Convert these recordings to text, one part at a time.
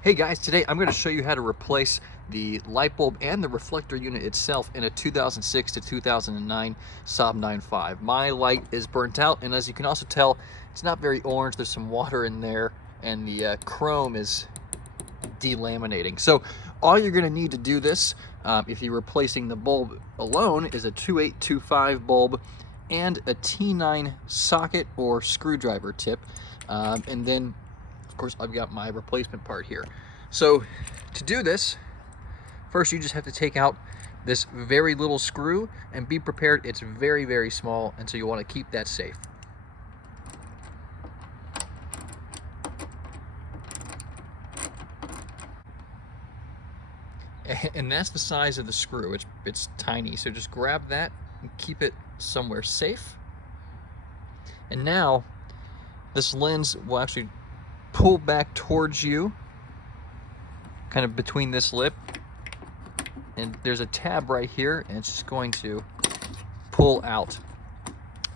Hey guys, today I'm going to show you how to replace the light bulb and the reflector unit itself in a 2006 to 2009 Saab 9.5. My light is burnt out, and as you can also tell, it's not very orange. There's some water in there, and the chrome is delaminating. So all you're going to need to do this, if you're replacing the bulb alone, is a 2825 bulb and a T9 socket or screwdriver tip, and then of course I've got my replacement part here. So to do this, first you just have to take out this very little screw, and be prepared, it's very, very small, and so you want to keep that safe. And that's the size of the screw. It's tiny, so just grab that and keep it somewhere safe. And now this lens will actually pull back towards you, kind of between this lip, and there's a tab right here, and it's just going to pull out.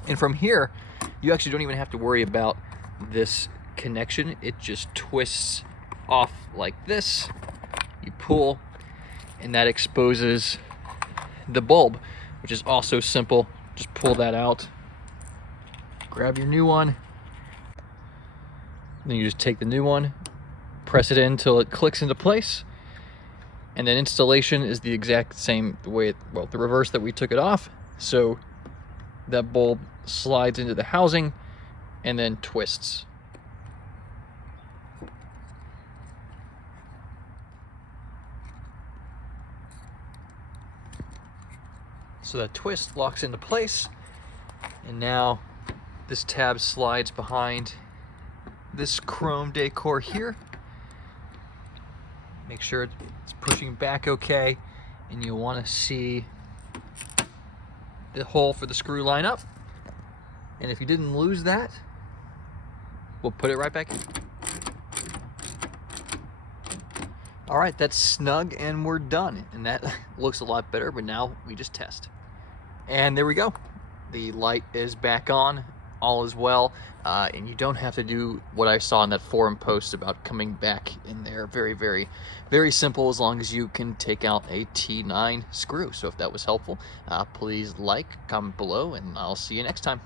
And from here, you actually don't even have to worry about this connection. It just twists off like this. You pull, and that exposes the bulb, which is also simple. Just pull that out, grab your new one, then you just take the new one, press it in until it clicks into place, and then installation is the exact same way, well, the reverse that we took it off. So that bulb slides into the housing and then twists. So that twist locks into place, and now this tab slides behind this chrome decor here. Make sure it's pushing back okay, and you want to see the hole for the screw line up. And if you didn't lose that, we'll put it right back in. All right, that's snug and we're done. And that looks a lot better, but now we just test. And there we go. The light is back on, all is well, and you don't have to do what I saw in that forum post about coming back in there. Very, very, very simple, as long as you can take out a T9 screw. So if that was helpful, please like, comment below, and I'll see you next time.